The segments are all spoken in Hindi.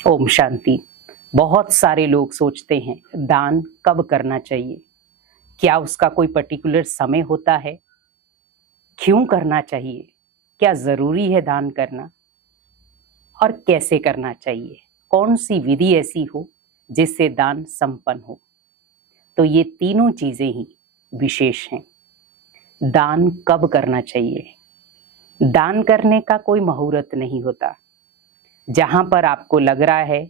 ओम शांति। बहुत सारे लोग सोचते हैं दान कब करना चाहिए, क्या उसका कोई पर्टिकुलर समय होता है, क्यों करना चाहिए, क्या जरूरी है दान करना और कैसे करना चाहिए, कौन सी विधि ऐसी हो जिससे दान संपन्न हो। तो ये तीनों चीजें ही विशेष हैं। दान कब करना चाहिए? दान करने का कोई मुहूर्त नहीं होता। जहां पर आपको लग रहा है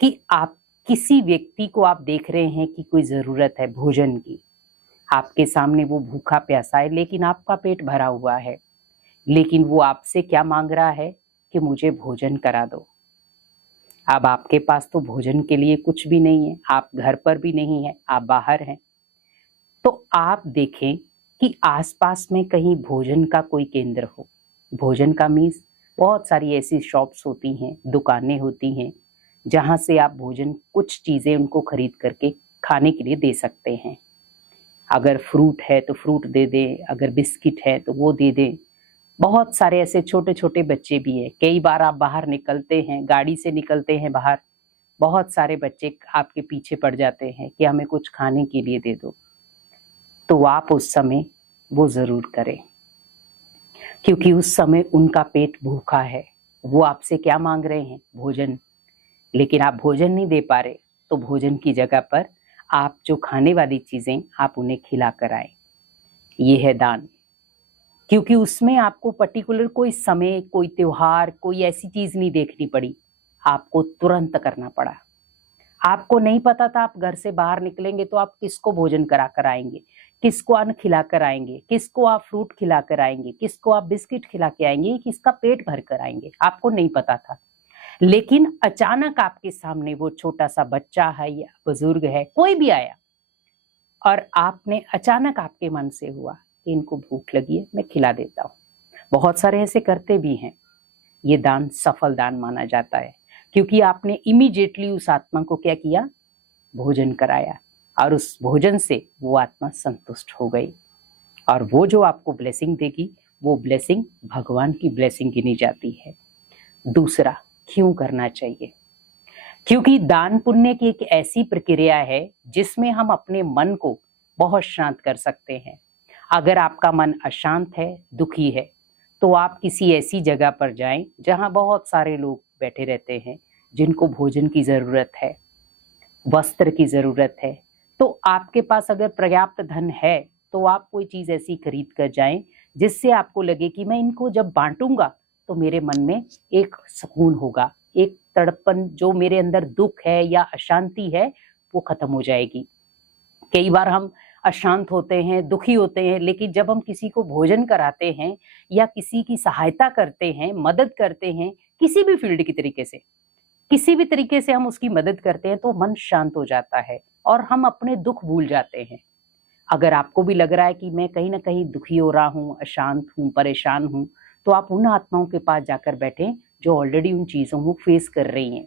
कि आप किसी व्यक्ति को आप देख रहे हैं कि कोई जरूरत है भोजन की, आपके सामने वो भूखा प्यासा है लेकिन आपका पेट भरा हुआ है, लेकिन वो आपसे क्या मांग रहा है कि मुझे भोजन करा दो। अब आपके पास तो भोजन के लिए कुछ भी नहीं है, आप घर पर भी नहीं है, आप बाहर हैं। तो आप देखें कि आसपास में कहीं भोजन का कोई केंद्र हो। भोजन का मीन्स बहुत सारी ऐसी शॉप्स होती हैं, दुकानें होती हैं जहां से आप भोजन कुछ चीजें उनको खरीद करके खाने के लिए दे सकते हैं। अगर फ्रूट है तो फ्रूट दे दें, अगर बिस्किट है तो वो दे दें। बहुत सारे ऐसे छोटे छोटे बच्चे भी हैं। कई बार आप बाहर निकलते हैं, गाड़ी से निकलते हैं बाहर, बहुत सारे बच्चे आपके पीछे पड़ जाते हैं कि हमें कुछ खाने के लिए दे दो। तो आप उस समय वो जरूर करें, क्योंकि उस समय उनका पेट भूखा है। वो आपसे क्या मांग रहे हैं? भोजन। लेकिन आप भोजन नहीं दे पा रहे, तो भोजन की जगह पर आप जो खाने वाली चीजें आप उन्हें खिला कर आए। ये है दान। क्योंकि उसमें आपको पर्टिकुलर कोई समय, कोई त्योहार, कोई ऐसी चीज नहीं देखनी पड़ी, आपको तुरंत करना पड़ा। आपको नहीं पता था आप घर से बाहर निकलेंगे तो आप किसको भोजन करा कर आएंगे, किसको अन्न खिला कर आएंगे, किसको आप फ्रूट खिला कर आएंगे, किसको आप बिस्किट खिला के आएंगे, किसका पेट भर कर आएंगे, आपको नहीं पता था। लेकिन अचानक आपके सामने वो छोटा सा बच्चा है या बुजुर्ग है, कोई भी आया और आपने अचानक आपके मन से हुआ कि इनको भूख लगी है, मैं खिला देता हूँ। बहुत सारे ऐसे करते भी हैं। ये दान सफल दान माना जाता है, क्योंकि आपने इमीडिएटली उस आत्मा को क्या किया? भोजन कराया, और उस भोजन से वो आत्मा संतुष्ट हो गई। और वो जो आपको ब्लेसिंग देगी, वो ब्लेसिंग भगवान की ब्लेसिंग गिनी जाती है। दूसरा, क्यों करना चाहिए? क्योंकि दान पुण्य की एक ऐसी प्रक्रिया है जिसमें हम अपने मन को बहुत शांत कर सकते हैं। अगर आपका मन अशांत है, दुखी है, तो आप किसी ऐसी जगह पर जाएं जहां बहुत सारे लोग बैठे रहते हैं, जिनको भोजन की जरूरत है, वस्त्र की जरूरत है। तो आपके पास अगर पर्याप्त धन है तो आप कोई चीज ऐसी खरीद कर जाएं जिससे आपको लगे कि मैं इनको जब बांटूंगा तो मेरे मन में एक सुकून होगा, एक तड़पन, जो मेरे अंदर दुख है या अशांति है वो खत्म हो जाएगी। कई बार हम अशांत होते हैं, दुखी होते हैं, लेकिन जब हम किसी को भोजन कराते हैं या किसी की सहायता करते हैं, मदद करते हैं, किसी भी फील्ड की तरीके से, किसी भी तरीके से हम उसकी मदद करते हैं तो मन शांत हो जाता है और हम अपने दुख भूल जाते हैं। अगर आपको भी लग रहा है कि मैं कहीं ना कहीं दुखी हो रहा हूँ, अशांत हूँ, परेशान हूँ, तो आप उन आत्माओं के पास जाकर बैठे जो ऑलरेडी उन चीजों को फेस कर रही हैं।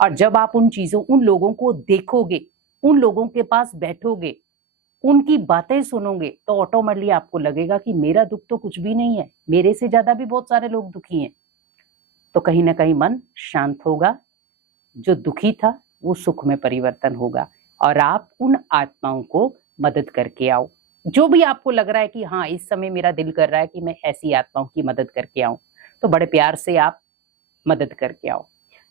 और जब आप उन लोगों को देखोगे, उन लोगों के पास बैठोगे, उनकी बातें सुनोगे, तो ऑटोमेटिकली आपको लगेगा कि मेरा दुख तो कुछ भी नहीं है, मेरे से ज्यादा भी बहुत सारे लोग दुखी हैं। तो कहीं ना कहीं मन शांत होगा, जो दुखी था वो सुख में परिवर्तन होगा, और आप उन आत्माओं को मदद करके आओ। जो भी आपको लग रहा है कि हाँ इस समय मेरा दिल कर रहा है कि मैं ऐसी आत्माओं की मदद करके आऊं, तो बड़े प्यार से आप मदद करके आओ।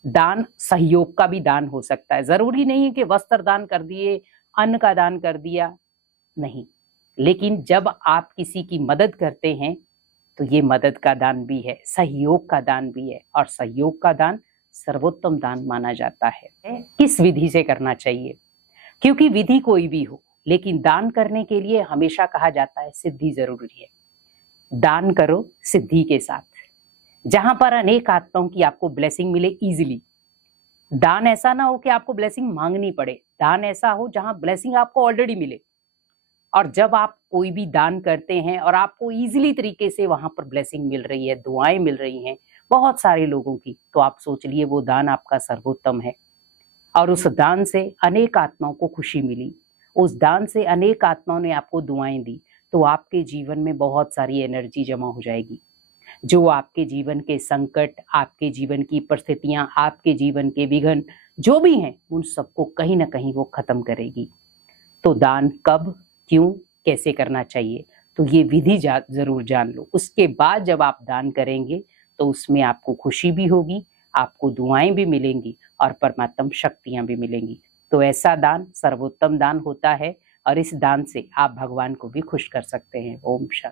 दान सहयोग का भी दान हो सकता है। जरूरी नहीं है कि वस्त्र दान कर दिए, अन्न का दान कर दिया, नहीं। लेकिन जब आप किसी की मदद करते हैं तो ये मदद का दान भी है, सहयोग का दान भी है, और सहयोग का दान सर्वोत्तम दान माना जाता है। किस विधि से करना चाहिए? क्योंकि विधि कोई भी हो, लेकिन दान करने के लिए हमेशा कहा जाता है सिद्धि जरूरी है। दान करो सिद्धि के साथ, जहां पर अनेक आत्माओं की आपको ब्लेसिंग मिले इजीली। दान ऐसा ना हो कि आपको ब्लेसिंग मांगनी पड़े, दान ऐसा हो जहां ब्लेसिंग आपको ऑलरेडी मिले। और जब आप कोई भी दान करते हैं और आपको इजीली तरीके से वहां पर ब्लेसिंग मिल रही है, दुआएं मिल रही हैं बहुत सारे लोगों की, तो आप सोच लिए वो दान आपका सर्वोत्तम है। और उस दान से अनेक आत्माओं को खुशी मिली, उस दान से अनेक आत्माओं ने आपको दुआएं दी, तो आपके जीवन में बहुत सारी एनर्जी जमा हो जाएगी। जो आपके जीवन के संकट, आपके जीवन की परिस्थितियां, आपके जीवन के विघ्न जो भी हैं, उन सबको कहीं ना कहीं वो खत्म करेगी। तो दान कब, क्यों, कैसे करना चाहिए, तो ये विधि जरूर जान लो। उसके बाद जब आप दान करेंगे तो उसमें आपको खुशी भी होगी, आपको दुआएं भी मिलेंगी और परमात्म शक्तियां भी मिलेंगी। तो ऐसा दान सर्वोत्तम दान होता है और इस दान से आप भगवान को भी खुश कर सकते हैं। ओम शांति।